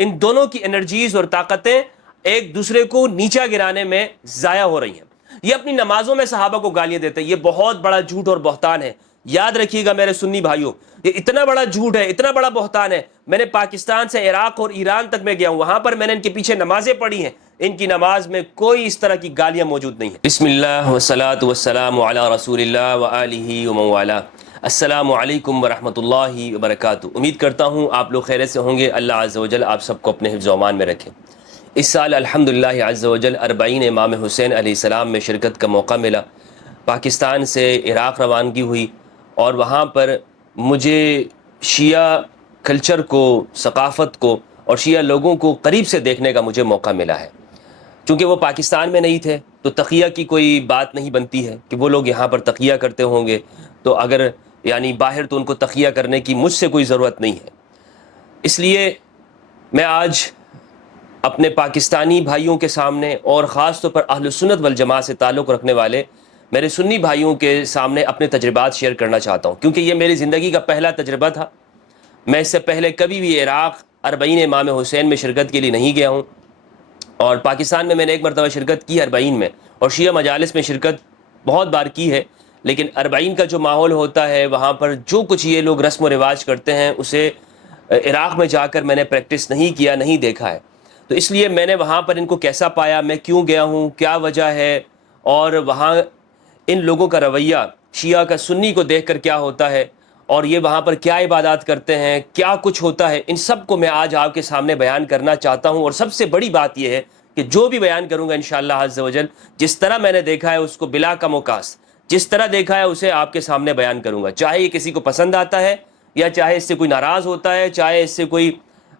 ان دونوں کی انرجیز اور طاقتیں ایک دوسرے کو نیچا گرانے میں ضائع ہو رہی ہیں۔ یہ اپنی نمازوں میں صحابہ کو گالیاں دیتے ہیں، یہ بہت بڑا جھوٹ اور بہتان ہے۔ یاد رکھیے گا میرے سنی بھائیوں، یہ اتنا بڑا جھوٹ ہے، اتنا بڑا بہتان ہے۔ میں نے پاکستان سے عراق اور ایران تک میں گیا ہوں، وہاں پر میں نے ان کے پیچھے نمازیں پڑھی ہیں، ان کی نماز میں کوئی اس طرح کی گالیاں موجود نہیں ہیں۔ بسم اللہ والصلاة والسلام علی رسول اللہ وآلہ ومن والاه۔ السلام علیکم ورحمۃ اللہ وبرکاتہ۔ امید کرتا ہوں آپ لوگ خیریت سے ہوں گے۔ اللہ عز و جل آپ سب کو اپنے حفظ و امان میں رکھے۔ اس سال الحمدللہ عز و جل 40 امام حسین علیہ السلام میں شرکت کا موقع ملا۔ پاکستان سے عراق روانگی ہوئی اور وہاں پر مجھے شیعہ کلچر کو، ثقافت کو اور شیعہ لوگوں کو قریب سے دیکھنے کا مجھے موقع ملا ہے۔ چونکہ وہ پاکستان میں نہیں تھے تو تقیہ کی کوئی بات نہیں بنتی ہے کہ وہ لوگ یہاں پر تقیہ کرتے ہوں گے، تو اگر یعنی باہر تو ان کو تقیہ کرنے کی مجھ سے کوئی ضرورت نہیں ہے۔ اس لیے میں آج اپنے پاکستانی بھائیوں کے سامنے اور خاص طور پر اہل سنت والجماعت سے تعلق رکھنے والے میرے سنی بھائیوں کے سامنے اپنے تجربات شیئر کرنا چاہتا ہوں، کیونکہ یہ میری زندگی کا پہلا تجربہ تھا۔ میں اس سے پہلے کبھی بھی عراق 40 امام حسین میں شرکت کے لیے نہیں گیا ہوں، اور پاکستان میں نے ایک مرتبہ شرکت کی 40 میں، اور شیعہ مجالس میں شرکت بہت بار کی ہے، لیکن 40 کا جو ماحول ہوتا ہے وہاں پر جو کچھ یہ لوگ رسم و رواج کرتے ہیں اسے عراق میں جا کر میں نے پریکٹس نہیں کیا، نہیں دیکھا ہے۔ تو اس لیے میں نے وہاں پر ان کو کیسا پایا، میں کیوں گیا ہوں، کیا وجہ ہے، اور وہاں ان لوگوں کا رویہ شیعہ کا سنی کو دیکھ کر کیا ہوتا ہے، اور یہ وہاں پر کیا عبادات کرتے ہیں، کیا کچھ ہوتا ہے، ان سب کو میں آج آپ کے سامنے بیان کرنا چاہتا ہوں۔ اور سب سے بڑی بات یہ ہے کہ جو بھی بیان کروں گا انشاءاللہ عز و جل، جس طرح میں نے دیکھا ہے اس کو بلا کم و کاست، جس طرح دیکھا ہے اسے آپ کے سامنے بیان کروں گا، چاہے یہ کسی کو پسند آتا ہے یا چاہے اس سے کوئی ناراض ہوتا ہے، چاہے اس سے کوئی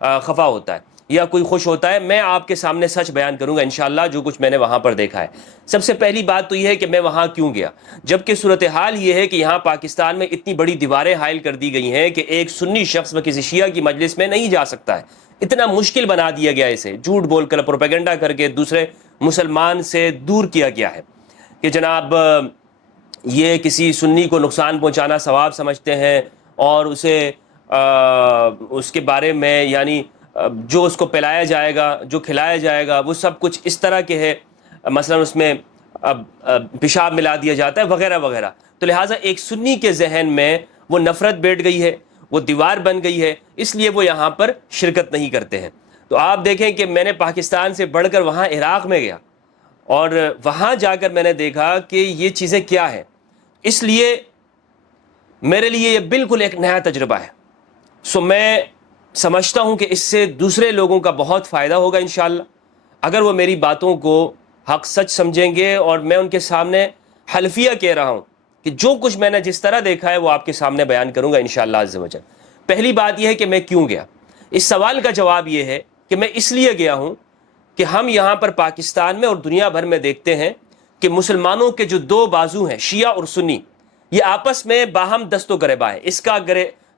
خفا ہوتا ہے یا کوئی خوش ہوتا ہے، میں آپ کے سامنے سچ بیان کروں گا انشاءاللہ جو کچھ میں نے وہاں پر دیکھا ہے۔ سب سے پہلی بات تو یہ ہے کہ میں وہاں کیوں گیا، جبکہ صورتحال یہ ہے کہ یہاں پاکستان میں اتنی بڑی دیواریں حائل کر دی گئی ہیں کہ ایک سنی شخص وہ کسی شیعہ کی مجلس میں نہیں جا سکتا ہے، اتنا مشکل بنا دیا گیا اسے، جھوٹ بول کر، پروپیگنڈا کر کے دوسرے مسلمان سے دور کیا گیا ہے کہ جناب یہ کسی سنی کو نقصان پہنچانا ثواب سمجھتے ہیں، اور اسے اس کے بارے میں یعنی جو اس کو پلایا جائے گا، جو کھلایا جائے گا، وہ سب کچھ اس طرح کے ہے، مثلا اس میں پیشاب ملا دیا جاتا ہے وغیرہ وغیرہ۔ تو لہٰذا ایک سنی کے ذہن میں وہ نفرت بیٹھ گئی ہے، وہ دیوار بن گئی ہے، اس لیے وہ یہاں پر شرکت نہیں کرتے ہیں۔ تو آپ دیکھیں کہ میں نے پاکستان سے بڑھ کر وہاں عراق میں گیا، اور وہاں جا کر میں نے دیکھا کہ یہ چیزیں کیا ہیں، اس لیے میرے لیے یہ بالکل ایک نیا تجربہ ہے۔ سو میں سمجھتا ہوں کہ اس سے دوسرے لوگوں کا بہت فائدہ ہوگا انشاءاللہ، اگر وہ میری باتوں کو حق سچ سمجھیں گے، اور میں ان کے سامنے حلفیہ کہہ رہا ہوں کہ جو کچھ میں نے جس طرح دیکھا ہے وہ آپ کے سامنے بیان کروں گا انشاءاللہ عز و جل۔ پہلی بات یہ ہے کہ میں کیوں گیا۔ اس سوال کا جواب یہ ہے کہ میں اس لیے گیا ہوں کہ ہم یہاں پر پاکستان میں اور دنیا بھر میں دیکھتے ہیں کہ مسلمانوں کے جو دو بازو ہیں، شیعہ اور سنی، یہ آپس میں باہم دست و گریباں ہیں۔ اس کا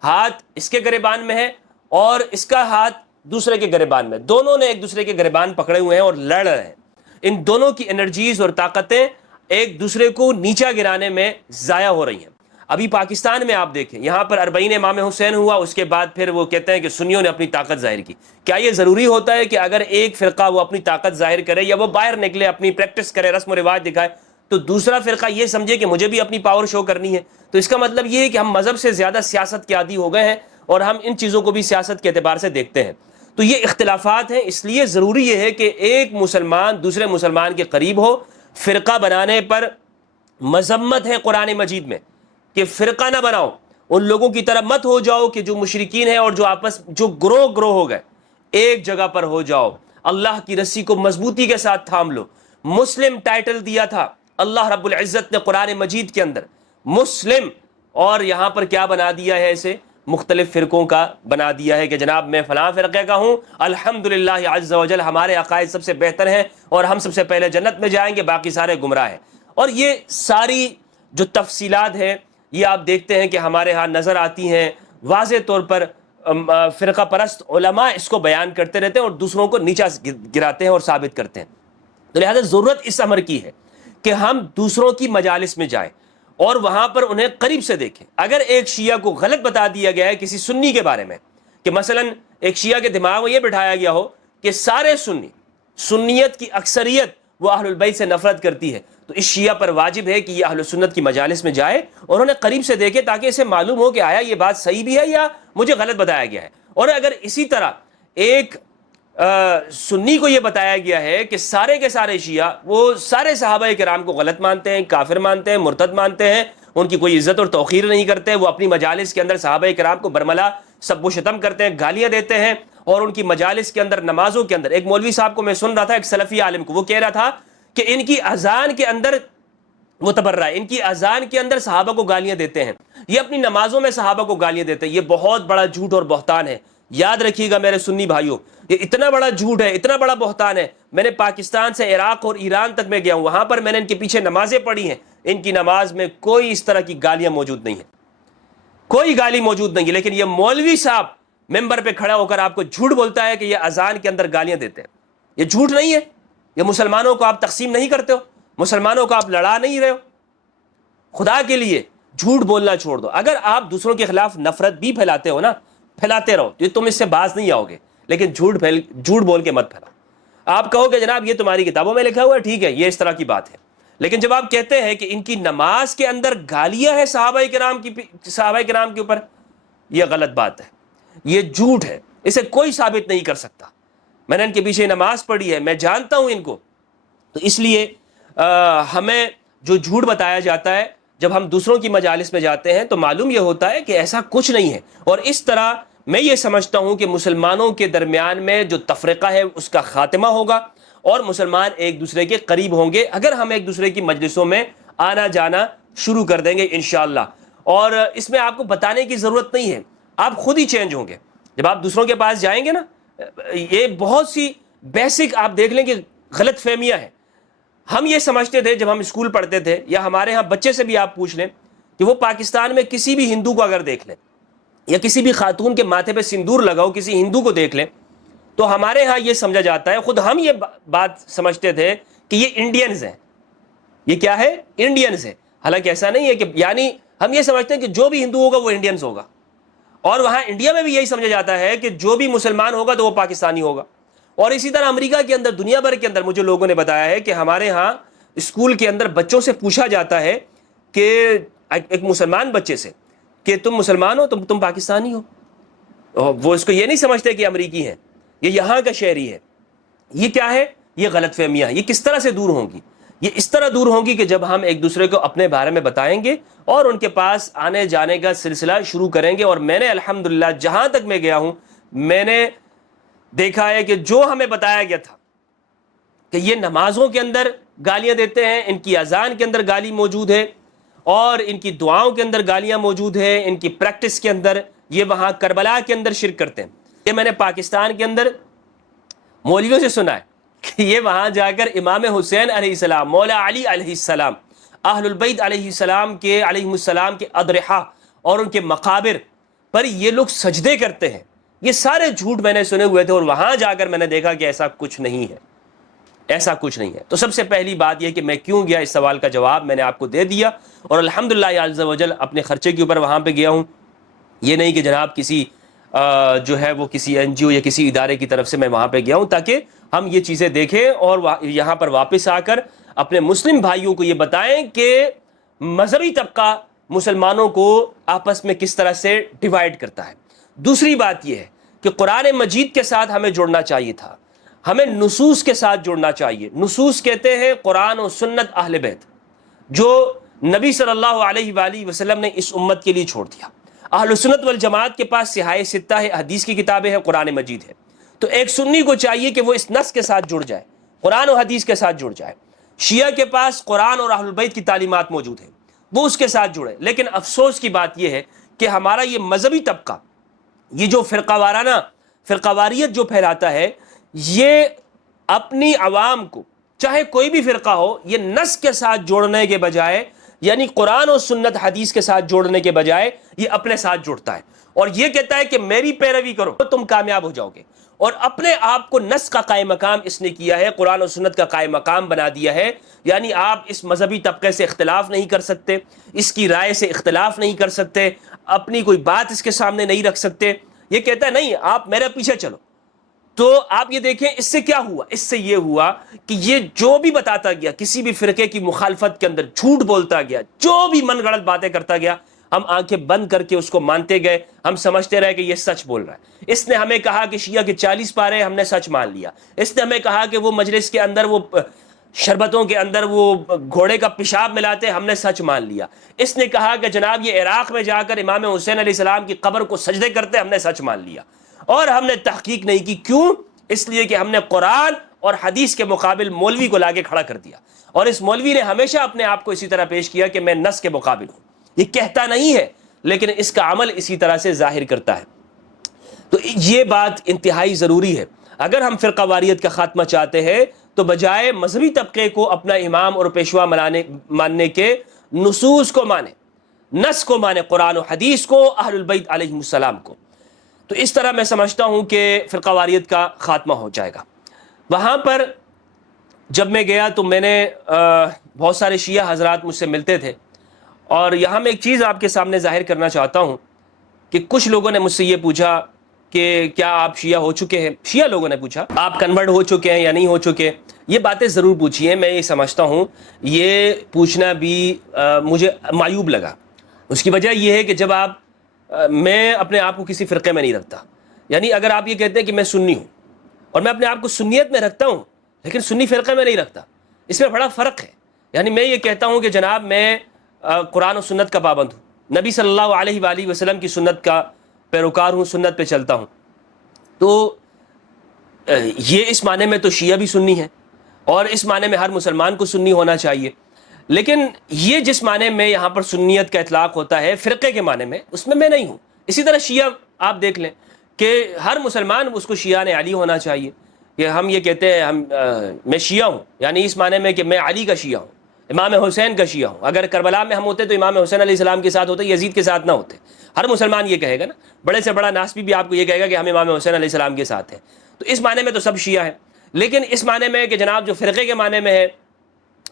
ہاتھ اس کے گریبان میں ہے اور اس کا ہاتھ دوسرے کے گریبان میں، دونوں نے ایک دوسرے کے گریبان پکڑے ہوئے ہیں اور لڑ رہے ہیں۔ ان دونوں کی انرجیز اور طاقتیں ایک دوسرے کو نیچا گرانے میں ضائع ہو رہی ہیں۔ ابھی پاکستان میں آپ دیکھیں، یہاں پر 40 امام حسین ہوا، اس کے بعد پھر وہ کہتے ہیں کہ سنیوں نے اپنی طاقت ظاہر کی۔ کیا یہ ضروری ہوتا ہے کہ اگر ایک فرقہ وہ اپنی طاقت ظاہر کرے یا وہ باہر نکلے، اپنی پریکٹس کرے، رسم و رواج دکھائے، تو دوسرا فرقہ یہ سمجھے کہ مجھے بھی اپنی پاور شو کرنی ہے؟ تو اس کا مطلب یہ ہے کہ ہم مذہب سے زیادہ سیاست کے عادی ہو گئے ہیں، اور ہم ان چیزوں کو بھی سیاست کے اعتبار سے دیکھتے ہیں۔ تو یہ اختلافات ہیں، اس لیے ضروری یہ ہے کہ ایک مسلمان دوسرے مسلمان کے قریب ہو۔ فرقہ بنانے پر مذمت ہے قرآن مجید میں کہ فرقہ نہ بناؤ، ان لوگوں کی طرح مت ہو جاؤ کہ جو مشرکین ہیں اور جو گروہ ہو گئے، ایک جگہ پر ہو جاؤ، اللہ کی رسی کو مضبوطی کے ساتھ تھام لو۔ مسلم ٹائٹل دیا تھا اللہ رب العزت نے قرآن مجید کے اندر، مسلم، اور یہاں پر کیا بنا دیا ہے، اسے مختلف فرقوں کا بنا دیا ہے کہ جناب میں فلاں فرقے کا ہوں، الحمدللہ عز و جل ہمارے عقائد سب سے بہتر ہیں اور ہم سب سے پہلے جنت میں جائیں گے، باقی سارے گمراہ ہیں۔ اور یہ ساری جو تفصیلات ہیں یہ آپ دیکھتے ہیں کہ ہمارے ہاں نظر آتی ہیں واضح طور پر۔ فرقہ پرست علماء اس کو بیان کرتے رہتے ہیں اور دوسروں کو نیچا گراتے ہیں اور ثابت کرتے ہیں۔ تو لہذا ضرورت اس امر کی ہے کہ ہم دوسروں کی مجالس میں جائیں اور وہاں پر انہیں قریب سے دیکھیں۔ اگر ایک شیعہ کو غلط بتا دیا گیا ہے کسی سنی کے بارے میں کہ مثلا ایک شیعہ کے دماغ میں یہ بٹھایا گیا ہو کہ سارے سنیت کی اکثریت وہ اہل البیت سے نفرت کرتی ہے، تو اس شیعہ پر واجب ہے کہ یہ اہل سنت کی مجالس میں جائے اور انہیں قریب سے دیکھے تاکہ اسے معلوم ہو کہ آیا یہ بات صحیح بھی ہے یا مجھے غلط بتایا گیا ہے۔ اور اگر اسی طرح ایک سنی کو یہ بتایا گیا ہے کہ سارے کے سارے شیعہ وہ سارے صحابہ کرام کو غلط مانتے ہیں، کافر مانتے ہیں، مرتد مانتے ہیں، ان کی کوئی عزت اور توقیر نہیں کرتے، وہ اپنی مجالس کے اندر صحابہ کرام کو برملا سب و شتم کرتے ہیں، گالیاں دیتے ہیں، اور ان کی مجالس کے اندر نمازوں کے اندر ایک مولوی صاحب کو میں سن رہا تھا، ایک سلفی عالم کو، وہ کہہ رہا تھا کہ ان کی اذان کے اندر وہ تبرہ ہے، ان کی اذان کے اندر صحابہ کو گالیاں دیتے ہیں، یہ اپنی نمازوں میں صحابہ کو گالیاں دیتے ہیں۔ یہ بہت بڑا جھوٹ اور بہتان ہے، یاد رکھیے گا میرے سنی بھائیوں، یہ اتنا بڑا جھوٹ ہے، اتنا بڑا بہتان ہے۔ میں نے پاکستان سے عراق اور ایران تک میں گیا ہوں، وہاں پر میں نے ان کے پیچھے نمازیں پڑھی ہیں، ان کی نماز میں کوئی اس طرح کی گالیاں موجود نہیں ہیں، کوئی گالی موجود نہیں ہے، لیکن یہ مولوی صاحب ممبر پہ کھڑا ہو کر آپ کو جھوٹ بولتا ہے کہ یہ اذان کے اندر گالیاں دیتے ہیں۔ یہ جھوٹ نہیں ہے، یہ مسلمانوں کو آپ تقسیم نہیں کرتے ہو، مسلمانوں کو آپ لڑا نہیں رہے ہو۔ خدا کے لیے جھوٹ بولنا چھوڑ دو۔ اگر آپ دوسروں کے خلاف نفرت بھی پھیلاتے ہو نا، پھیلاتے رہو، یہ تم اس سے باز نہیں آؤ گے، لیکن جھوٹ بول کے مت پھیلاؤ۔ آپ کہو کہ جناب یہ تمہاری کتابوں میں لکھا ہوا ہے، ٹھیک ہے، یہ اس طرح کی بات ہے، لیکن جب آپ کہتے ہیں کہ ان کی نماز کے اندر گالیاں ہیں صحابہ کرام کے اوپر، یہ غلط بات ہے، یہ جھوٹ ہے، اسے کوئی ثابت نہیں کر سکتا۔ میں نے ان کے پیچھے نماز پڑھی ہے، میں جانتا ہوں ان کو، تو اس لیے ہمیں جو جھوٹ بتایا جاتا ہے جب ہم دوسروں کی مجالس میں جاتے ہیں تو معلوم یہ ہوتا ہے کہ ایسا کچھ نہیں ہے، اور اس طرح میں یہ سمجھتا ہوں کہ مسلمانوں کے درمیان میں جو تفرقہ ہے اس کا خاتمہ ہوگا اور مسلمان ایک دوسرے کے قریب ہوں گے اگر ہم ایک دوسرے کی مجلسوں میں آنا جانا شروع کر دیں گے انشاءاللہ۔ اور اس میں آپ کو بتانے کی ضرورت نہیں ہے، آپ خود ہی چینج ہوں گے جب آپ دوسروں کے پاس جائیں گے نا۔ یہ بہت سی بیسک آپ دیکھ لیں کہ غلط فہمیاں ہیں۔ ہم یہ سمجھتے تھے جب ہم اسکول پڑھتے تھے، یا ہمارے ہاں بچے سے بھی آپ پوچھ لیں کہ وہ پاکستان میں کسی بھی ہندو کو اگر دیکھ لیں یا کسی بھی خاتون کے ماتھے پہ سندور لگاؤ کسی ہندو کو دیکھ لیں تو ہمارے ہاں یہ سمجھا جاتا ہے، خود ہم یہ بات سمجھتے تھے کہ یہ انڈینز ہیں۔ یہ کیا ہے؟ انڈینز ہے۔ حالانکہ ایسا نہیں ہے، کہ یعنی ہم یہ سمجھتے ہیں کہ جو بھی ہندو ہوگا وہ انڈینز ہوگا، اور وہاں انڈیا میں بھی یہی سمجھا جاتا ہے کہ جو بھی مسلمان ہوگا تو وہ پاکستانی ہوگا۔ اور اسی طرح امریکہ کے اندر، دنیا بھر کے اندر مجھے لوگوں نے بتایا ہے کہ ہمارے ہاں اسکول کے اندر بچوں سے پوچھا جاتا ہے کہ ایک مسلمان بچے سے کہ تم مسلمان ہو، تم پاکستانی ہو، وہ اس کو یہ نہیں سمجھتے کہ امریکی ہیں، یہ یہاں کا شہری ہے۔ یہ کیا ہے؟ یہ غلط فہمیاں ہیں۔ یہ کس طرح سے دور ہوں گی؟ یہ اس طرح دور ہوں گی کہ جب ہم ایک دوسرے کو اپنے بارے میں بتائیں گے اور ان کے پاس آنے جانے کا سلسلہ شروع کریں گے۔ اور میں نے الحمدللہ جہاں تک میں گیا ہوں میں نے دیکھا ہے کہ جو ہمیں بتایا گیا تھا کہ یہ نمازوں کے اندر گالیاں دیتے ہیں، ان کی اذان کے اندر گالی موجود ہے، اور ان کی دعاؤں کے اندر گالیاں موجود ہیں، ان کی پریکٹس کے اندر یہ وہاں کربلا کے اندر شرک کرتے ہیں۔ یہ میں نے پاکستان کے اندر مولویوں سے سنا ہے کہ یہ وہاں جا کر امام حسین علیہ السلام، مولا علی علیہ السلام، اہل البیت علیہ السلام کے اضرحہ اور ان کے مقابر پر یہ لوگ سجدے کرتے ہیں۔ یہ سارے جھوٹ میں نے سنے ہوئے تھے، اور وہاں جا کر میں نے دیکھا کہ ایسا کچھ نہیں ہے، ایسا کچھ نہیں ہے۔ تو سب سے پہلی بات یہ کہ میں کیوں گیا، اس سوال کا جواب میں نے آپ کو دے دیا، اور الحمدللہ عز و جل اپنے خرچے کے اوپر وہاں پہ گیا ہوں۔ یہ نہیں کہ جناب کسی جو ہے وہ کسی این جی او یا کسی ادارے کی طرف سے میں وہاں پہ گیا ہوں، تاکہ ہم یہ چیزیں دیکھیں اور یہاں پر واپس آ کر اپنے مسلم بھائیوں کو یہ بتائیں کہ مذہبی طبقہ مسلمانوں کو آپس میں کس طرح سے ڈیوائیڈ کرتا ہے۔ دوسری بات یہ ہے کہ قرآن مجید کے ساتھ ہمیں جڑنا چاہیے تھا، ہمیں نصوص کے ساتھ جڑنا چاہیے۔ نصوص کہتے ہیں قرآن و سنت اہل بیت، جو نبی صلی اللہ علیہ وآلہ وسلم نے اس امت کے لیے چھوڑ دیا۔ اہل سنت والجماعت کے پاس صحاح ستہ ہے، حدیث کی کتابیں ہیں، قرآن مجید ہے۔ تو ایک سنی کو چاہیے کہ وہ اس نص کے ساتھ جڑ جائے، قرآن و حدیث کے ساتھ جڑ جائے۔ شیعہ کے پاس قرآن اور اہل بیت کی تعلیمات موجود ہیں، وہ اس کے ساتھ جڑے۔ لیکن افسوس کی بات یہ ہے کہ ہمارا یہ مذہبی طبقہ، یہ جو فرقہ وارانہ، فرقہ واریت جو پھیلاتا ہے، یہ اپنی عوام کو، چاہے کوئی بھی فرقہ ہو، یہ نص کے ساتھ جوڑنے کے بجائے، یعنی قرآن و سنت حدیث کے ساتھ جوڑنے کے بجائے یہ اپنے ساتھ جڑتا ہے، اور یہ کہتا ہے کہ میری پیروی کرو تو تم کامیاب ہو جاؤ گے، اور اپنے آپ کو نص کا قائم مقام اس نے کیا ہے، قرآن و سنت کا قائم مقام بنا دیا ہے۔ یعنی آپ اس مذہبی طبقے سے اختلاف نہیں کر سکتے، اس کی رائے سے اختلاف نہیں کر سکتے، اپنی کوئی بات اس کے سامنے نہیں رکھ سکتے، یہ کہتا ہے نہیں آپ میرے پیچھے چلو. تو آپ یہ دیکھیں اس سے کیا ہوا, اس سے یہ ہوا کہ یہ جو بھی بتاتا گیا کسی بھی فرقے کی مخالفت کے اندر جھوٹ بولتا گیا, جو بھی من گڑت باتیں کرتا گیا, ہم آنکھیں بند کر کے اس کو مانتے گئے, ہم سمجھتے رہے کہ یہ سچ بول رہا ہے. اس نے ہمیں کہا کہ شیعہ کے 40 پارے, ہم نے سچ مان لیا. اس نے ہمیں کہا کہ وہ مجلس کے اندر وہ شربتوں کے اندر وہ گھوڑے کا پیشاب ملاتے, ہم نے سچ مان لیا. اس نے کہا کہ جناب یہ عراق میں جا کر امام حسین علیہ السلام کی قبر کو سجدے کرتے, ہم نے سچ مان لیا. اور ہم نے تحقیق نہیں کی. کیوں؟ اس لیے کہ ہم نے قرآن اور حدیث کے مقابل مولوی کو لاکے کھڑا کر دیا, اور اس مولوی نے ہمیشہ اپنے آپ کو اسی طرح پیش کیا کہ میں نص کے مقابل ہوں. یہ کہتا نہیں ہے لیکن اس کا عمل اسی طرح سے ظاہر کرتا ہے. تو یہ بات انتہائی ضروری ہے. اگر ہم فرقہ واریت کا خاتمہ چاہتے ہیں تو بجائے مذہبی طبقے کو اپنا امام اور پیشوا ماننے کے نصوص کو مانے, نص کو مانے, قرآن و حدیث کو, اہل البیت علیہم السلام کو. تو اس طرح میں سمجھتا ہوں کہ فرقہ واریت کا خاتمہ ہو جائے گا. وہاں پر جب میں گیا تو میں نے بہت سارے شیعہ حضرات مجھ سے ملتے تھے, اور یہاں میں ایک چیز آپ کے سامنے ظاہر کرنا چاہتا ہوں کہ کچھ لوگوں نے مجھ سے یہ پوچھا کہ کیا آپ شیعہ ہو چکے ہیں. شیعہ لوگوں نے پوچھا آپ کنورٹ ہو چکے ہیں یا نہیں ہو چکے. یہ باتیں ضرور پوچھی ہیں, میں یہ سمجھتا ہوں یہ پوچھنا بھی مجھے معیوب لگا. اس کی وجہ یہ ہے کہ جب آپ میں اپنے آپ کو کسی فرقے میں نہیں رکھتا. یعنی اگر آپ یہ کہتے ہیں کہ میں سنی ہوں اور میں اپنے آپ کو سنیت میں رکھتا ہوں لیکن سنی فرقے میں نہیں رکھتا, اس میں بڑا فرق ہے. یعنی میں یہ کہتا ہوں کہ جناب میں قرآن و سنت کا پابند ہوں, نبی صلی اللہ علیہ وآلہ وسلم کی سنت کا پیروکار ہوں, سنت پہ چلتا ہوں. تو یہ اس معنی میں تو شیعہ بھی سنی ہے, اور اس معنی میں ہر مسلمان کو سنی ہونا چاہیے. لیکن یہ جس معنی میں یہاں پر سنیت کا اطلاق ہوتا ہے فرقے کے معنی میں, اس میں نہیں ہوں. اسی طرح شیعہ آپ دیکھ لیں کہ ہر مسلمان اس کو شیعہ نے علی ہونا چاہیے. کہ ہم یہ کہتے ہیں میں شیعہ ہوں, یعنی اس معنی میں کہ میں علی کا شیعہ ہوں, امام حسین کا شیعہ ہوں. اگر کربلا میں ہم ہوتے تو امام حسین علیہ السلام کے ساتھ ہوتے, یزید کے ساتھ نہ ہوتے. ہر مسلمان یہ کہے گا نا, بڑے سے بڑا ناسبی بھی آپ کو یہ کہے گا کہ ہم امام حسین علیہ السلام کے ساتھ ہیں. تو اس معنی میں تو سب شیعہ ہیں. لیکن اس معنی میں کہ جناب جو فرقے کے معنی میں ہے,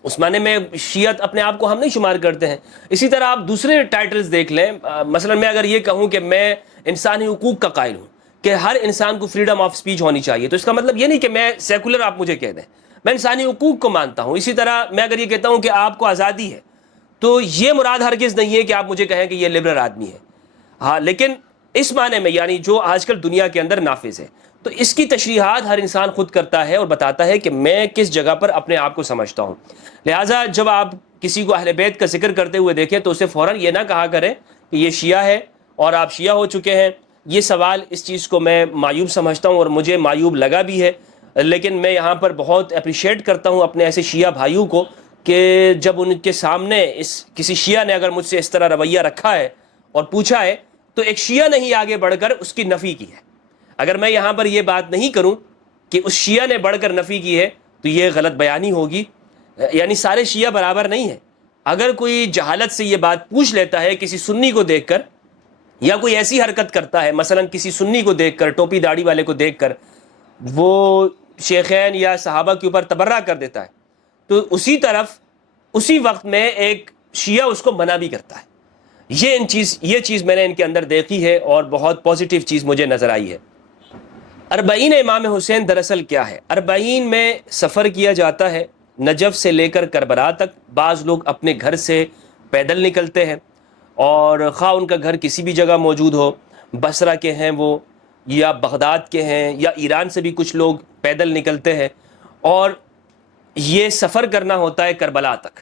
اس معنی میں شیعت اپنے آپ کو ہم نہیں شمار کرتے ہیں. اسی طرح آپ دوسرے ٹائٹلز دیکھ لیں. مثلا میں اگر یہ کہوں کہ میں انسانی حقوق کا قائل ہوں, کہ ہر انسان کو فریڈم آف سپیچ ہونی چاہیے, تو اس کا مطلب یہ نہیں کہ میں سیکولر آپ مجھے کہہ دیں, میں انسانی حقوق کو مانتا ہوں. اسی طرح میں اگر یہ کہتا ہوں کہ آپ کو آزادی ہے, تو یہ مراد ہرگز نہیں ہے کہ آپ مجھے کہیں کہ یہ لبرل آدمی ہے. ہاں, لیکن اس معنی میں یعنی جو آج کل دنیا کے اندر نافذ ہے, تو اس کی تشریحات ہر انسان خود کرتا ہے اور بتاتا ہے کہ میں کس جگہ پر اپنے آپ کو سمجھتا ہوں. لہٰذا جب آپ کسی کو اہل بیت کا ذکر کرتے ہوئے دیکھیں تو اسے فوراً یہ نہ کہا کریں کہ یہ شیعہ ہے اور آپ شیعہ ہو چکے ہیں. یہ سوال, اس چیز کو میں معیوب سمجھتا ہوں اور مجھے معیوب لگا بھی ہے. لیکن میں یہاں پر بہت اپریشیٹ کرتا ہوں اپنے ایسے شیعہ بھائیوں کو کہ جب ان کے سامنے کسی شیعہ نے اگر مجھ سے اس طرح رویہ رکھا ہے اور پوچھا ہے, تو ایک شیعہ نے ہی آگے بڑھ کر اس کی نفی کی ہے. اگر میں یہاں پر یہ بات نہیں کروں کہ اس شیعہ نے بڑھ کر نفی کی ہے تو یہ غلط بیانی ہوگی. یعنی سارے شیعہ برابر نہیں ہیں. اگر کوئی جہالت سے یہ بات پوچھ لیتا ہے کسی سنی کو دیکھ کر, یا کوئی ایسی حرکت کرتا ہے مثلا کسی سنی کو دیکھ کر, ٹوپی داڑھی والے کو دیکھ کر وہ شیخین یا صحابہ کے اوپر تبرہ کر دیتا ہے, تو اسی وقت میں ایک شیعہ اس کو منع بھی کرتا ہے. یہ چیز میں نے ان کے اندر دیکھی ہے اور بہت پازیٹیو چیز مجھے نظر آئی ہے. اربعین امام حسین دراصل کیا ہے؟ اربعین میں سفر کیا جاتا ہے نجف سے لے کر کربلا تک. بعض لوگ اپنے گھر سے پیدل نکلتے ہیں, اور خواہ ان کا گھر کسی بھی جگہ موجود ہو, بصرہ کے ہیں وہ, یا بغداد کے ہیں, یا ایران سے بھی کچھ لوگ پیدل نکلتے ہیں, اور یہ سفر کرنا ہوتا ہے کربلا تک.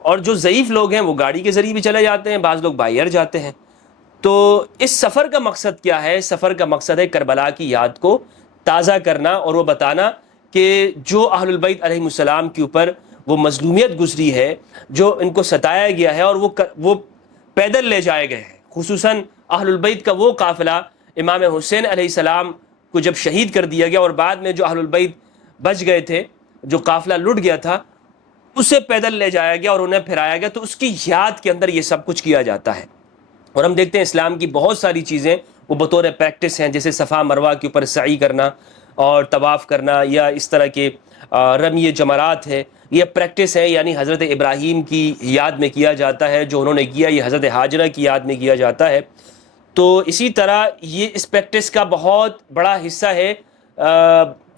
اور جو ضعیف لوگ ہیں وہ گاڑی کے ذریعے بھی چلے جاتے ہیں, بعض لوگ بائی ایئر جاتے ہیں. تو اس سفر کا مقصد کیا ہے؟ سفر کا مقصد ہے کربلا کی یاد کو تازہ کرنا, اور وہ بتانا کہ جو اہل البیت علیہ السلام کے اوپر وہ مظلومیت گزری ہے, جو ان کو ستایا گیا ہے, اور وہ پیدل لے جائے گئے ہیں. خصوصاً اہل البیت کا وہ قافلہ امام حسین علیہ السلام کو جب شہید کر دیا گیا, اور بعد میں جو اہل البیت بچ گئے تھے, جو قافلہ لٹ گیا تھا, اسے پیدل لے جایا گیا اور انہیں پھرایا گیا. تو اس کی یاد کے اندر یہ سب کچھ کیا جاتا ہے. اور ہم دیکھتے ہیں اسلام کی بہت ساری چیزیں وہ بطور پریکٹس ہیں, جیسے صفا مروہ کے اوپر سعی کرنا اور طواف کرنا, یا اس طرح کے رمی جمرات ہے, یہ پریکٹس ہے. یعنی حضرت ابراہیم کی یاد میں کیا جاتا ہے جو انہوں نے کیا, یہ حضرت ہاجرہ کی یاد میں کیا جاتا ہے. تو اسی طرح یہ اس پریکٹس کا بہت بڑا حصہ ہے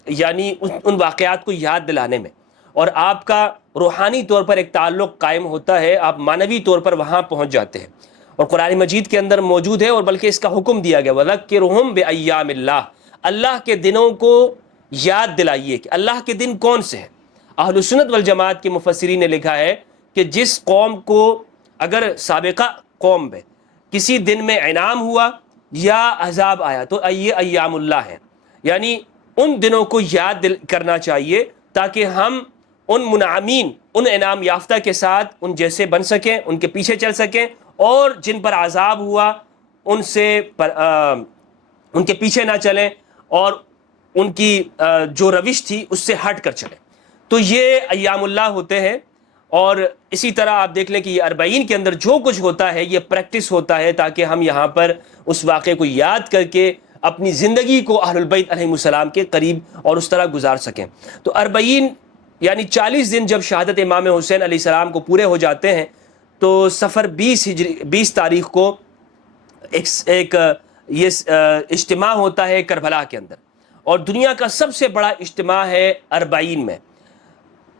یعنی ان واقعات کو یاد دلانے میں، اور آپ کا روحانی طور پر ایک تعلق قائم ہوتا ہے، آپ معنوی طور پر وہاں پہنچ جاتے ہیں، اور قرآن مجید کے اندر موجود ہے، اور بلکہ اس کا حکم دیا گیا وَذَكِّرْهُمْ بِأَيَّامِ اللَّهِ، اللہ کے دنوں کو یاد دلائیے کہ اللہ کے دن کون سے ہیں۔ اہل سنت والجماعت کے مفسرین نے لکھا ہے کہ جس قوم کو اگر سابقہ قوم میں کسی دن میں انعام ہوا یا عذاب آیا تو یہ ایام اللہ ہیں، یعنی ان دنوں کو یاد کرنا چاہیے تاکہ ہم ان منعمین، ان انعام یافتہ کے ساتھ ان جیسے بن سکیں، ان کے پیچھے چل سکیں، اور جن پر عذاب ہوا ان سے ان کے پیچھے نہ چلیں اور ان کی جو روش تھی اس سے ہٹ کر چلیں۔ تو یہ ایام اللہ ہوتے ہیں، اور اسی طرح آپ دیکھ لیں کہ یہ 40 کے اندر جو کچھ ہوتا ہے یہ پریکٹس ہوتا ہے تاکہ ہم یہاں پر اس واقعے کو یاد کر کے اپنی زندگی کو اہل البیت علیہ السلام کے قریب اور اس طرح گزار سکیں۔ تو 40 یعنی 40 دن جب شہادت امام حسین علیہ السلام کو پورے ہو جاتے ہیں تو صفر 20 تاریخ کو ایک یہ اجتماع ہوتا ہے کربلا کے اندر، اور دنیا کا سب سے بڑا اجتماع ہے 40 میں۔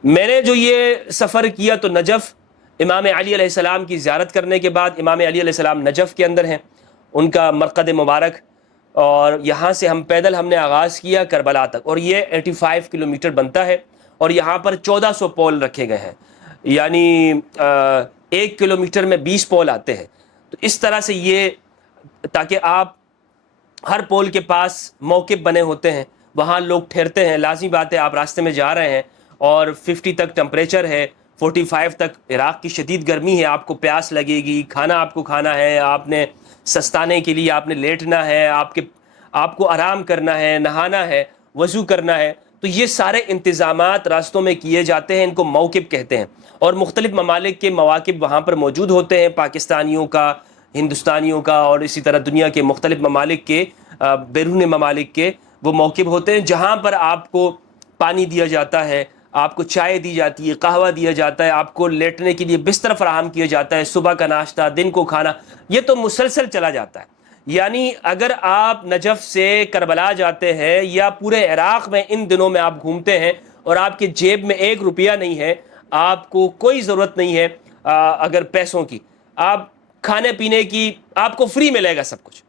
میں نے جو یہ سفر کیا تو نجف، امام علی علیہ السلام کی زیارت کرنے کے بعد امام علی علیہ السلام نجف کے اندر ہیں، ان کا مرقد مبارک، اور یہاں سے ہم نے آغاز کیا کربلا تک، اور یہ 85 کلومیٹر بنتا ہے، اور یہاں پر 1400 پول رکھے گئے ہیں، یعنی 1 کلومیٹر میں 20 پول آتے ہیں۔ تو اس طرح سے یہ تاکہ آپ ہر پول کے پاس موقف بنے ہوتے ہیں، وہاں لوگ ٹھہرتے ہیں، لازمی بات ہے آپ راستے میں جا رہے ہیں اور 50 تک ٹمپریچر ہے، 45 تک عراق کی شدید گرمی ہے، آپ کو پیاس لگے گی، کھانا آپ کو کھانا ہے، آپ نے سستانے کے لیے آپ نے لیٹنا ہے، آپ کو آرام کرنا ہے، نہانا ہے، وضو کرنا ہے، تو یہ سارے انتظامات راستوں میں کیے جاتے ہیں، ان کو موقف کہتے ہیں، اور مختلف ممالک کے مواقف وہاں پر موجود ہوتے ہیں، پاکستانیوں کا، ہندوستانیوں کا، اور اسی طرح دنیا کے مختلف ممالک کے، بیرون ممالک کے وہ موقف ہوتے ہیں جہاں پر آپ کو پانی دیا جاتا ہے، آپ کو چائے دی جاتی ہے، قہوہ دیا جاتا ہے، آپ کو لیٹنے کے لیے بستر فراہم کیا جاتا ہے، صبح کا ناشتہ، دن کو کھانا، یہ تو مسلسل چلا جاتا ہے۔ یعنی اگر آپ نجف سے کربلا جاتے ہیں یا پورے عراق میں ان دنوں میں آپ گھومتے ہیں اور آپ کے جیب میں 1 روپیہ نہیں ہے، آپ کو کوئی ضرورت نہیں ہے اگر پیسوں کی، آپ کھانے پینے کی آپ کو فری ملے گا سب کچھ،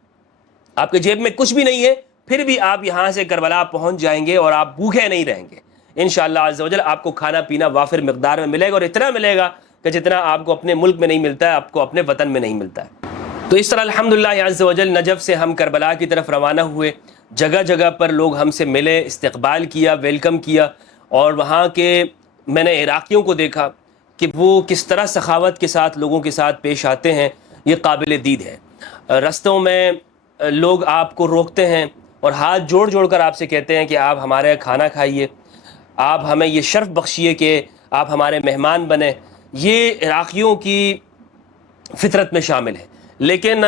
آپ کے جیب میں کچھ بھی نہیں ہے، پھر بھی آپ یہاں سے کربلا پہنچ جائیں گے اور آپ بھوکے نہیں رہیں گے انشاءاللہ عز و جل۔ آپ کو کھانا پینا وافر مقدار میں ملے گا، اور اتنا ملے گا کہ جتنا آپ کو اپنے ملک میں نہیں ملتا ہے، آپ کو اپنے وطن میں نہیں ملتا ہے۔ تو اس طرح الحمدللہ عز و جل نجف سے ہم کربلا کی طرف روانہ ہوئے، جگہ جگہ پر لوگ ہم سے ملے، استقبال کیا، ویلکم کیا، اور وہاں کے میں نے عراقیوں کو دیکھا کہ وہ کس طرح سخاوت کے ساتھ لوگوں کے ساتھ پیش آتے ہیں، یہ قابل دید ہے۔ رستوں میں لوگ آپ کو روکتے ہیں اور ہاتھ جوڑ جوڑ کر آپ سے کہتے ہیں کہ آپ ہمارے کھانا کھائیے، آپ ہمیں یہ شرف بخشیے کہ آپ ہمارے مہمان بنیں۔ یہ عراقیوں کی فطرت میں شامل ہے، لیکن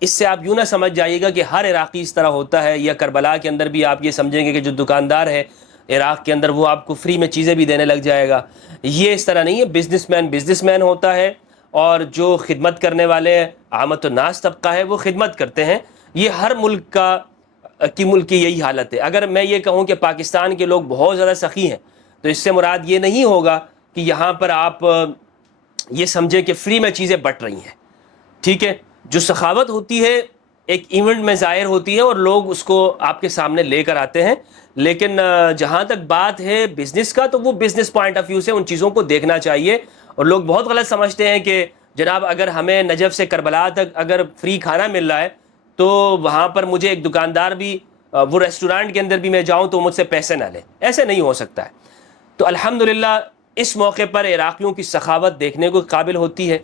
اس سے آپ یوں نہ سمجھ جائیے گا کہ ہر عراقی اس طرح ہوتا ہے، یا کربلا کے اندر بھی آپ یہ سمجھیں گے کہ جو دکاندار ہے عراق کے اندر وہ آپ کو فری میں چیزیں بھی دینے لگ جائے گا۔ یہ اس طرح نہیں ہے، بزنس مین ہوتا ہے، اور جو خدمت کرنے والے عامت الناس طبقہ ہے وہ خدمت کرتے ہیں۔ یہ ہر ملک کی یہی حالت ہے۔ اگر میں یہ کہوں کہ پاکستان کے لوگ بہت زیادہ سخی ہیں تو اس سے مراد یہ نہیں ہوگا کہ یہاں پر آپ یہ سمجھیں کہ فری میں چیزیں بٹ رہی ہیں، ٹھیک ہے۔ جو سخاوت ہوتی ہے ایک ایونٹ میں ظاہر ہوتی ہے اور لوگ اس کو آپ کے سامنے لے کر آتے ہیں، لیکن جہاں تک بات ہے بزنس کا تو وہ بزنس پوائنٹ آف ویو سے ان چیزوں کو دیکھنا چاہیے۔ اور لوگ بہت غلط سمجھتے ہیں کہ جناب اگر ہمیں نجف سے کربلا تک اگر فری کھانا مل رہا ہے تو وہاں پر مجھے ایک دکاندار بھی، وہ ریسٹورانٹ کے اندر بھی میں جاؤں تو مجھ سے پیسے نہ لے، ایسے نہیں ہو سکتا ہے۔ تو الحمدللہ اس موقع پر عراقیوں کی سخاوت دیکھنے کو قابل ہوتی ہے،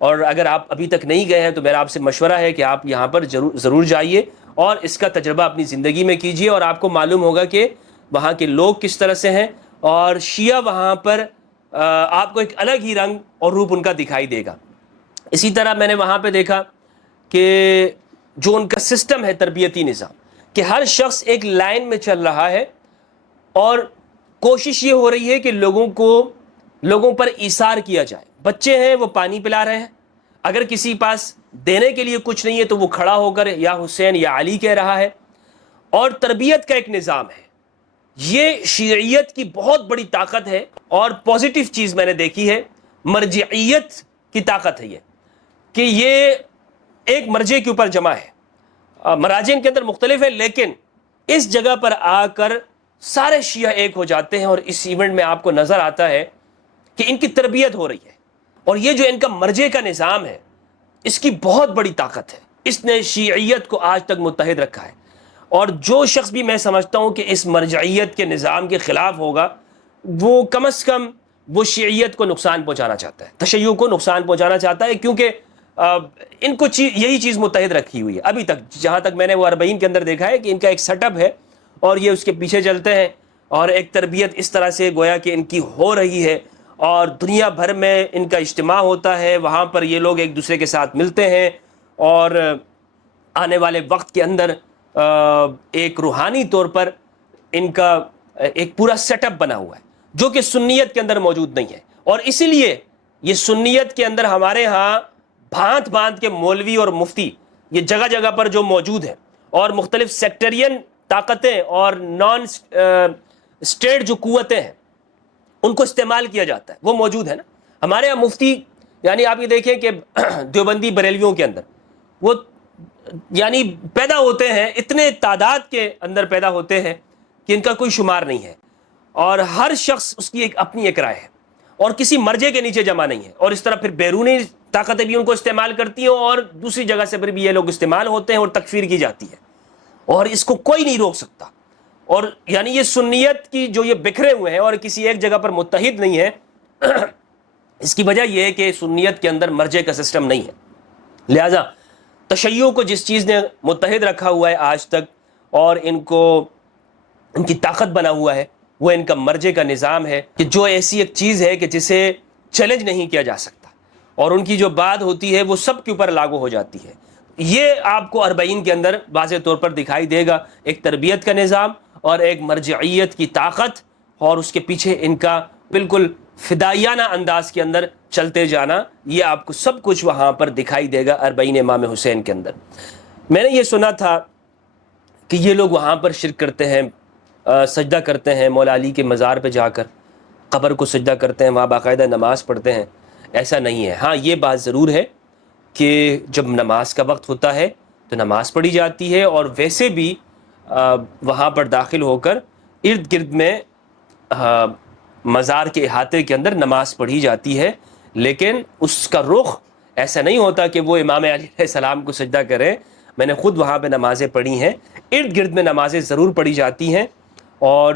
اور اگر آپ ابھی تک نہیں گئے ہیں تو میرا آپ سے مشورہ ہے کہ آپ یہاں پر ضرور جائیے اور اس کا تجربہ اپنی زندگی میں کیجیے، اور آپ کو معلوم ہوگا کہ وہاں کے لوگ کس طرح سے ہیں، اور شیعہ وہاں پر آپ کو ایک الگ ہی رنگ اور روپ ان کا دکھائی دے گا۔ اسی طرح میں نے وہاں پہ دیکھا کہ جو ان کا سسٹم ہے، تربیتی نظام، کہ ہر شخص ایک لائن میں چل رہا ہے، اور کوشش یہ ہو رہی ہے کہ لوگوں پر ایثار کیا جائے۔ بچے ہیں وہ پانی پلا رہے ہیں، اگر کسی پاس دینے کے لیے کچھ نہیں ہے تو وہ کھڑا ہو کر یا حسین یا علی کہہ رہا ہے. اور تربیت کا ایک نظام ہے. یہ شیعیت کی بہت بڑی طاقت ہے اور پازیٹیو چیز میں نے دیکھی ہے. مرجعیت کی طاقت ہے یہ کہ یہ ایک مرجع کے اوپر جمع ہے. مراجع ان کے اندر مختلف ہے لیکن اس جگہ پر آ کر سارے شیعہ ایک ہو جاتے ہیں اور اس ایونٹ میں آپ کو نظر آتا ہے کہ ان کی تربیت ہو رہی ہے. اور یہ جو ان کا مرجع کا نظام ہے اس کی بہت بڑی طاقت ہے. اس نے شیعیت کو آج تک متحد رکھا ہے. اور جو شخص بھی میں سمجھتا ہوں کہ اس مرجعیت کے نظام کے خلاف ہوگا وہ کم از کم وہ شیعیت کو نقصان پہنچانا چاہتا ہے, تشیع کو نقصان پہنچانا چاہتا ہے, کیونکہ ان کو یہی چیز متحد رکھی ہوئی ہے ابھی تک. جہاں تک میں نے وہ 40 کے اندر دیکھا ہے کہ ان کا ایک سیٹ اپ ہے اور یہ اس کے پیچھے چلتے ہیں اور ایک تربیت اس طرح سے گویا کہ ان کی ہو رہی ہے اور دنیا بھر میں ان کا اجتماع ہوتا ہے. وہاں پر یہ لوگ ایک دوسرے کے ساتھ ملتے ہیں اور آنے والے وقت کے اندر ایک روحانی طور پر ان کا ایک پورا سیٹ اپ بنا ہوا ہے جو کہ سنیت کے اندر موجود نہیں ہے. اور اسی لیے یہ سنیت کے اندر ہمارے ہاں بھانت بھانت کے مولوی اور مفتی یہ جگہ جگہ پر جو موجود ہیں اور مختلف سیکٹرین طاقتیں اور نان اسٹیٹ جو قوتیں ہیں ان کو استعمال کیا جاتا ہے وہ موجود ہے نا. ہمارے یہاں مفتی یعنی آپ یہ دیکھیں کہ دیوبندی بریلویوں کے اندر وہ یعنی پیدا ہوتے ہیں, اتنے تعداد کے اندر پیدا ہوتے ہیں کہ ان کا کوئی شمار نہیں ہے اور ہر شخص اس کی ایک اپنی ایک رائے ہے اور کسی مرجع کے نیچے جمع نہیں ہے. اور اس طرح پھر بیرونی طاقتیں بھی ان کو استعمال کرتی ہیں اور دوسری جگہ سے پھر بھی یہ لوگ استعمال ہوتے ہیں اور تکفیر کی جاتی ہے اور اس کو کوئی نہیں روک سکتا. اور یعنی یہ سنیت کی جو یہ بکھرے ہوئے ہیں اور کسی ایک جگہ پر متحد نہیں ہے اس کی وجہ یہ ہے کہ سنیت کے اندر مرجع کا سسٹم نہیں ہے. لہذا تشیع کو جس چیز نے متحد رکھا ہوا ہے آج تک اور ان کو ان کی طاقت بنا ہوا ہے وہ ان کا مرجع کا نظام ہے کہ جو ایسی ایک چیز ہے کہ جسے چیلنج نہیں کیا جا سکتا اور ان کی جو بات ہوتی ہے وہ سب کے اوپر لاگو ہو جاتی ہے. یہ آپ کو 40 کے اندر واضح طور پر دکھائی دے گا, ایک تربیت کا نظام اور ایک مرجعیت کی طاقت اور اس کے پیچھے ان کا بالکل فدائیانہ انداز کے اندر چلتے جانا. یہ آپ کو سب کچھ وہاں پر دکھائی دے گا 40 امام حسین کے اندر. میں نے یہ سنا تھا کہ یہ لوگ وہاں پر شرک کرتے ہیں, سجدہ کرتے ہیں مولا علی کے مزار پہ جا کر قبر کو سجدہ کرتے ہیں, وہاں باقاعدہ نماز پڑھتے ہیں. ایسا نہیں ہے. ہاں یہ بات ضرور ہے کہ جب نماز کا وقت ہوتا ہے تو نماز پڑھی جاتی ہے اور ویسے بھی وہاں پر داخل ہو کر ارد گرد میں مزار کے احاطے کے اندر نماز پڑھی جاتی ہے, لیکن اس کا رخ ایسا نہیں ہوتا کہ وہ امام علی علیہ السلام کو سجدہ کریں. میں نے خود وہاں پہ نمازیں پڑھی ہیں, ارد گرد میں نمازیں ضرور پڑھی جاتی ہیں. اور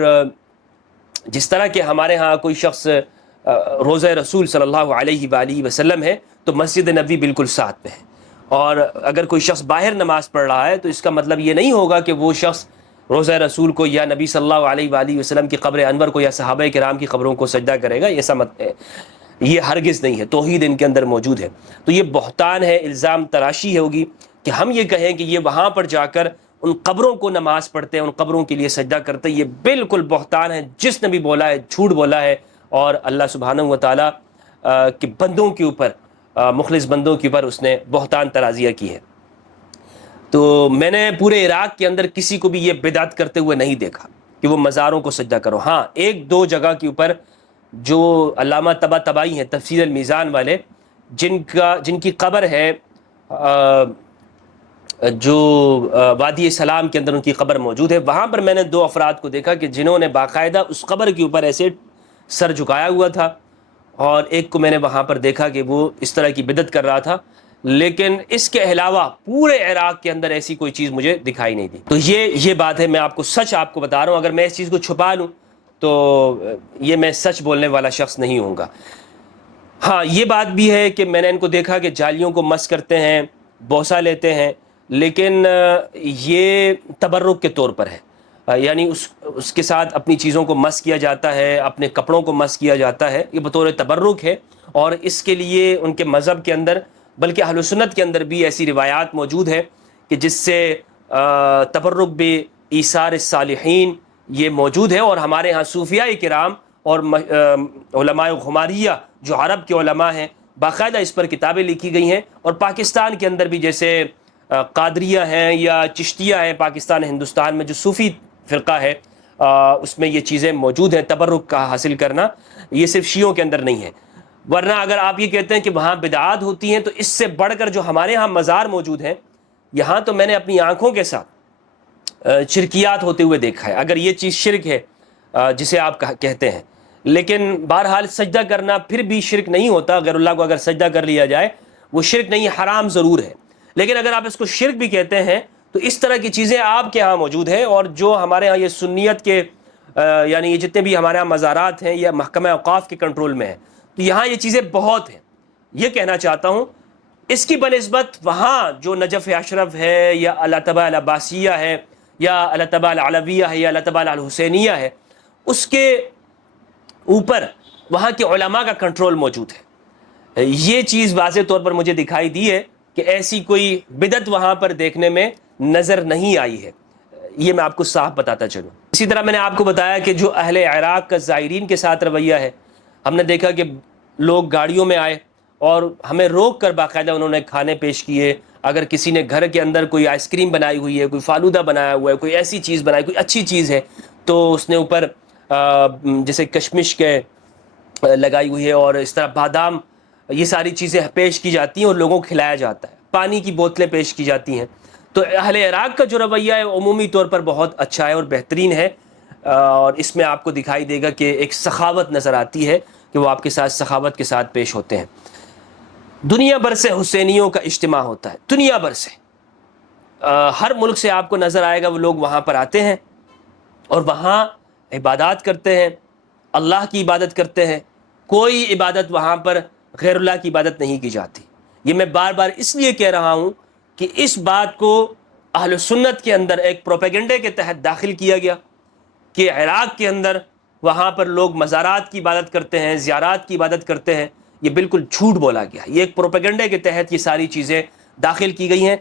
جس طرح کہ ہمارے ہاں کوئی شخص روضہ رسول صلی اللہ علیہ وآلہ وسلم ہے تو مسجد نبوی بالکل ساتھ میں ہے, اور اگر کوئی شخص باہر نماز پڑھ رہا ہے تو اس کا مطلب یہ نہیں ہوگا کہ وہ شخص روضہ رسول کو یا نبی صلی اللہ علیہ وآلہ وسلم کی قبر انور کو یا صحابہ کرام کی قبروں کو سجدہ کرے گا. ایسا یہ ہرگز نہیں ہے. توحید ان کے اندر موجود ہے. تو یہ بہتان ہے, الزام تراشی ہے ہوگی کہ ہم یہ کہیں کہ یہ وہاں پر جا کر ان قبروں کو نماز پڑھتے ہیں, ان قبروں کے لیے سجدہ کرتے ہیں. یہ بالکل بہتان ہے. جس نے بھی بولا ہے جھوٹ بولا ہے اور اللہ سبحانہ و تعالیٰ کے بندوں کے اوپر, مخلص بندوں کے اوپر اس نے بہتان ترازیہ کی ہے. تو میں نے پورے عراق کے اندر کسی کو بھی یہ بدعت کرتے ہوئے نہیں دیکھا کہ وہ مزاروں کو سجدہ کرو. ہاں ایک دو جگہ کے اوپر جو علامہ طباطبائی ہیں تفسیر المیزان والے, جن کی قبر ہے جو وادی سلام کے اندر ان کی قبر موجود ہے, وہاں پر میں نے 2 افراد کو دیکھا کہ جنہوں نے باقاعدہ اس قبر کے اوپر ایسے سر جھکایا ہوا تھا, اور ایک کو میں نے وہاں پر دیکھا کہ وہ اس طرح کی بدعت کر رہا تھا. لیکن اس کے علاوہ پورے عراق کے اندر ایسی کوئی چیز مجھے دکھائی نہیں دی. تو یہ بات ہے, میں آپ کو سچ آپ کو بتا رہا ہوں. اگر میں اس چیز کو چھپا لوں تو یہ میں سچ بولنے والا شخص نہیں ہوں گا. ہاں یہ بات بھی ہے کہ میں نے ان کو دیکھا کہ جالیوں کو مس کرتے ہیں, بوسہ لیتے ہیں, لیکن یہ تبرک کے طور پر ہے. یعنی اس کے ساتھ اپنی چیزوں کو مس کیا جاتا ہے, اپنے کپڑوں کو مس کیا جاتا ہے, یہ بطور تبرک ہے. اور اس کے لیے ان کے مذہب کے اندر بلکہ اہل سنت کے اندر بھی ایسی روایات موجود ہے کہ جس سے تبرک بھی ایثار الصالحین یہ موجود ہے. اور ہمارے ہاں صوفیاء کرام اور علماء غماریہ جو عرب کے علماء ہیں باقاعدہ اس پر کتابیں لکھی گئی ہیں، اور پاکستان کے اندر بھی جیسے قادریہ ہیں یا چشتیہ ہیں، پاکستان ہندوستان میں جو صوفی فرقہ ہے اس میں یہ چیزیں موجود ہیں، تبرک کا حاصل کرنا، یہ صرف شیعوں کے اندر نہیں ہے۔ ورنہ اگر آپ یہ کہتے ہیں کہ وہاں بدعات ہوتی ہیں، تو اس سے بڑھ کر جو ہمارے ہاں مزار موجود ہیں، یہاں تو میں نے اپنی آنکھوں کے ساتھ شرکیات ہوتے ہوئے دیکھا ہے، اگر یہ چیز شرک ہے جسے آپ کہتے ہیں۔ لیکن بہرحال سجدہ کرنا پھر بھی شرک نہیں ہوتا، غیر اللہ کو اگر سجدہ کر لیا جائے وہ شرک نہیں، حرام ضرور ہے، لیکن اگر آپ اس کو شرک بھی کہتے ہیں تو اس طرح کی چیزیں آپ کے ہاں موجود ہیں، اور جو ہمارے ہاں یہ سنیت کے یعنی یہ جتنے بھی ہمارے ہاں مزارات ہیں یا محکمہ اوقاف کے کنٹرول میں ہیں، تو یہاں یہ چیزیں بہت ہیں۔ یہ کہنا چاہتا ہوں اس کی بنسبت وہاں جو نجف اشرف ہے یا الاتباء العباسیہ ہے یا الاتباء العلویہ ہے یا الاتباء الحسینیہ ہے، اس کے اوپر وہاں کے علماء کا کنٹرول موجود ہے۔ یہ چیز واضح طور پر مجھے دکھائی دی ہے کہ ایسی کوئی بدعت وہاں پر دیکھنے میں نظر نہیں آئی ہے، یہ میں آپ کو صاف بتاتا چلوں۔ اسی طرح میں نے آپ کو بتایا کہ جو اہل عراق کا زائرین کے ساتھ رویہ ہے، ہم نے دیکھا کہ لوگ گاڑیوں میں آئے اور ہمیں روک کر باقاعدہ انہوں نے کھانے پیش کیے۔ اگر کسی نے گھر کے اندر کوئی آئس کریم بنائی ہوئی ہے، کوئی فالودہ بنایا ہوا ہے، کوئی ایسی چیز بنائی، کوئی اچھی چیز ہے، تو اس نے اوپر جیسے کشمش کے لگائی ہوئی ہے اور اس طرح بادام، یہ ساری چیزیں پیش کی جاتی ہیں اور لوگوں کو کھلایا جاتا ہے، پانی کی بوتلیں پیش کی جاتی ہیں۔ تو اہل عراق کا جو رویہ ہے عمومی طور پر بہت اچھا ہے اور بہترین ہے، اور اس میں آپ کو دکھائی دے گا کہ ایک سخاوت نظر آتی ہے کہ وہ آپ کے ساتھ سخاوت کے ساتھ پیش ہوتے ہیں۔ دنیا بھر سے حسینیوں کا اجتماع ہوتا ہے، دنیا بھر سے، ہر ملک سے آپ کو نظر آئے گا، وہ لوگ وہاں پر آتے ہیں اور وہاں عبادات کرتے ہیں، اللہ کی عبادت کرتے ہیں۔ کوئی عبادت وہاں پر غیر اللہ کی عبادت نہیں کی جاتی۔ یہ میں بار بار اس لیے کہہ رہا ہوں کہ اس بات کو اہل سنت کے اندر ایک پروپیگنڈے کے تحت داخل کیا گیا کہ عراق کے اندر وہاں پر لوگ مزارات کی عبادت کرتے ہیں، زیارات کی عبادت کرتے ہیں۔ یہ بالکل جھوٹ بولا گیا، یہ ایک پروپیگنڈے کے تحت یہ ساری چیزیں داخل کی گئی ہیں۔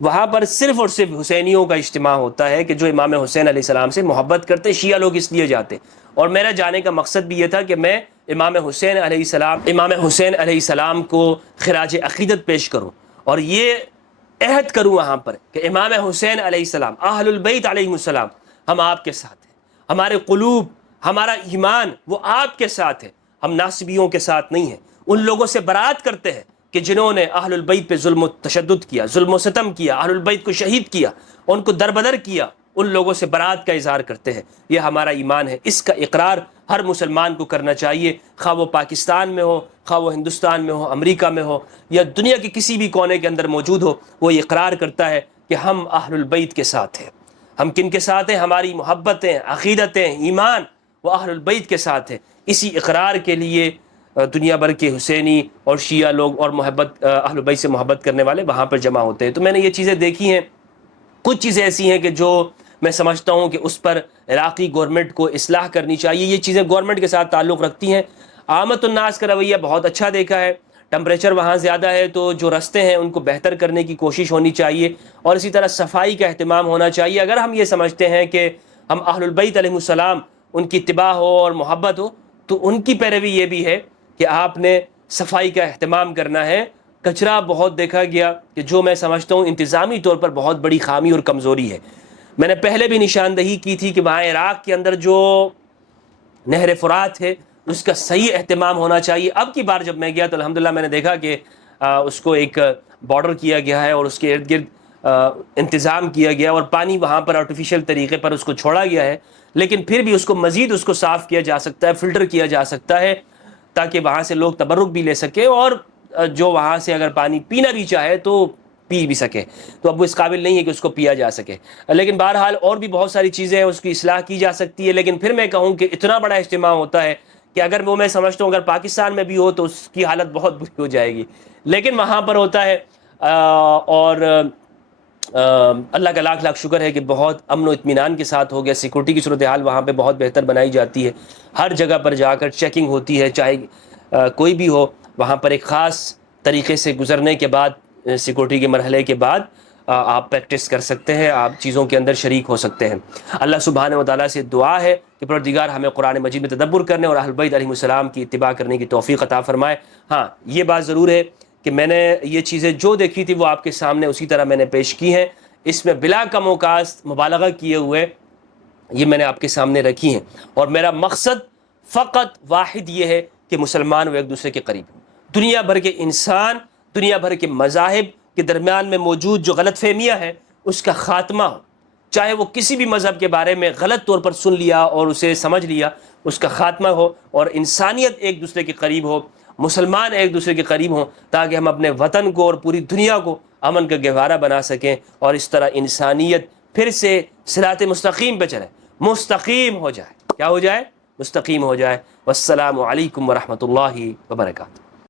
وہاں پر صرف اور صرف حسینیوں کا اجتماع ہوتا ہے کہ جو امام حسین علیہ السلام سے محبت کرتے۔ شیعہ لوگ اس لیے جاتے، اور میرا جانے کا مقصد بھی یہ تھا کہ میں امام حسین علیہ السلام کو خراج عقیدت پیش کروں، اور یہ عہد کروں وہاں پر کہ امام حسین علیہ السلام، اہل البیت علیہ السلام، ہم آپ کے ساتھ ہیں، ہمارے قلوب، ہمارا ایمان وہ آپ کے ساتھ ہے، ہم ناصبیوں کے ساتھ نہیں ہیں۔ ان لوگوں سے برات کرتے ہیں کہ جنہوں نے اہل البیت پہ ظلم و تشدد کیا، ظلم و ستم کیا، اہل البیت کو شہید کیا، ان کو دربدر کیا، ان لوگوں سے برات کا اظہار کرتے ہیں۔ یہ ہمارا ایمان ہے، اس کا اقرار ہر مسلمان کو کرنا چاہیے، خواہ وہ پاکستان میں ہو، خواہ وہ ہندوستان میں ہو، امریکہ میں ہو، یا دنیا کے کسی بھی کونے کے اندر موجود ہو، وہ یہ اقرار کرتا ہے کہ ہم اہل البیت کے ساتھ ہیں۔ ہم کن کے ساتھ ہیں؟ ہماری محبتیں، عقیدتیں، ایمان وہ اہل البیت کے ساتھ ہیں۔ اسی اقرار کے لیے دنیا بھر کے حسینی اور شیعہ لوگ اور اہل بیت سے محبت کرنے والے وہاں پر جمع ہوتے ہیں۔ تو میں نے یہ چیزیں دیکھی ہیں، کچھ چیزیں ایسی ہیں کہ جو میں سمجھتا ہوں کہ اس پر عراقی گورنمنٹ کو اصلاح کرنی چاہیے۔ یہ چیزیں گورنمنٹ کے ساتھ تعلق رکھتی ہیں۔ عامت الناس کا رویہ بہت اچھا دیکھا ہے، ٹمپریچر وہاں زیادہ ہے تو جو رستے ہیں ان کو بہتر کرنے کی کوشش ہونی چاہیے، اور اسی طرح صفائی کا اہتمام ہونا چاہیے۔ اگر ہم یہ سمجھتے ہیں کہ ہم اہل البیت علیہ السلام ان کی اتباع ہو اور محبت ہو، تو ان کی پیروی یہ بھی ہے کہ آپ نے صفائی کا اہتمام کرنا ہے۔ کچرا بہت دیکھا گیا کہ جو میں سمجھتا ہوں انتظامی طور پر بہت بڑی خامی اور کمزوری ہے۔ میں نے پہلے بھی نشاندہی کی تھی کہ وہاں عراق کے اندر جو نہر فرات ہے اس کا صحیح اہتمام ہونا چاہیے۔ اب کی بار جب میں گیا تو الحمدللہ میں نے دیکھا کہ اس کو ایک بارڈر کیا گیا ہے اور اس کے ارد گرد انتظام کیا گیا، اور پانی وہاں پر آرٹیفیشل طریقے پر اس کو چھوڑا گیا ہے، لیکن پھر بھی اس کو مزید اس کو صاف کیا جا سکتا ہے، فلٹر کیا جا سکتا ہے، تاکہ وہاں سے لوگ تبرک بھی لے سکیں، اور جو وہاں سے اگر پانی پینا بھی چاہے تو پی بھی سکے۔ تو اب وہ اس قابل نہیں ہے کہ اس کو پیا جا سکے، لیکن بہرحال اور بھی بہت ساری چیزیں ہیں، اس کی اصلاح کی جا سکتی ہے۔ لیکن پھر میں کہوں کہ اتنا بڑا اجتماع ہوتا ہے کہ اگر وہ میں سمجھتا ہوں اگر پاکستان میں بھی ہو تو اس کی حالت بہت بری ہو جائے گی، لیکن وہاں پر ہوتا ہے، اور اللہ کا لاکھ لاکھ شکر ہے کہ بہت امن و اطمینان کے ساتھ ہو گیا۔ سیکورٹی کی صورتحال وہاں پہ بہت بہتر بنائی جاتی ہے، ہر جگہ پر جا کر چیکنگ ہوتی ہے، چاہے کوئی بھی ہو، وہاں پر ایک خاص طریقے سے گزرنے کے بعد، سیکورٹی کے مرحلے کے بعد آپ پریکٹس کر سکتے ہیں، آپ چیزوں کے اندر شریک ہو سکتے ہیں۔ اللہ سبحانہ و تعالیٰ سے دعا ہے کہ پروردگار ہمیں قرآن مجید میں تدبر کرنے اور اہل بیت علیہ السلام کی اتباع کرنے کی توفیق عطا فرمائے۔ ہاں یہ بات ضرور ہے کہ میں نے یہ چیزیں جو دیکھی تھی وہ آپ کے سامنے اسی طرح میں نے پیش کی ہیں، اس میں بلا کم و کاست مبالغہ کیے ہوئے یہ میں نے آپ کے سامنے رکھی ہیں، اور میرا مقصد فقط واحد یہ ہے کہ مسلمان وہ ایک دوسرے کے قریب ہوں۔ دنیا بھر کے انسان، دنیا بھر کے مذاہب کے درمیان میں موجود جو غلط فہمیاں ہیں اس کا خاتمہ ہو، چاہے وہ کسی بھی مذہب کے بارے میں غلط طور پر سن لیا اور اسے سمجھ لیا، اس کا خاتمہ ہو، اور انسانیت ایک دوسرے کے قریب ہو، مسلمان ایک دوسرے کے قریب ہوں، تاکہ ہم اپنے وطن کو اور پوری دنیا کو امن کا گہوارہ بنا سکیں، اور اس طرح انسانیت پھر سے صراط مستقیم پہ چلے، مستقیم ہو جائے۔ کیا ہو جائے؟ مستقیم ہو جائے۔ والسلام علیکم ورحمۃ اللہ وبرکاتہ۔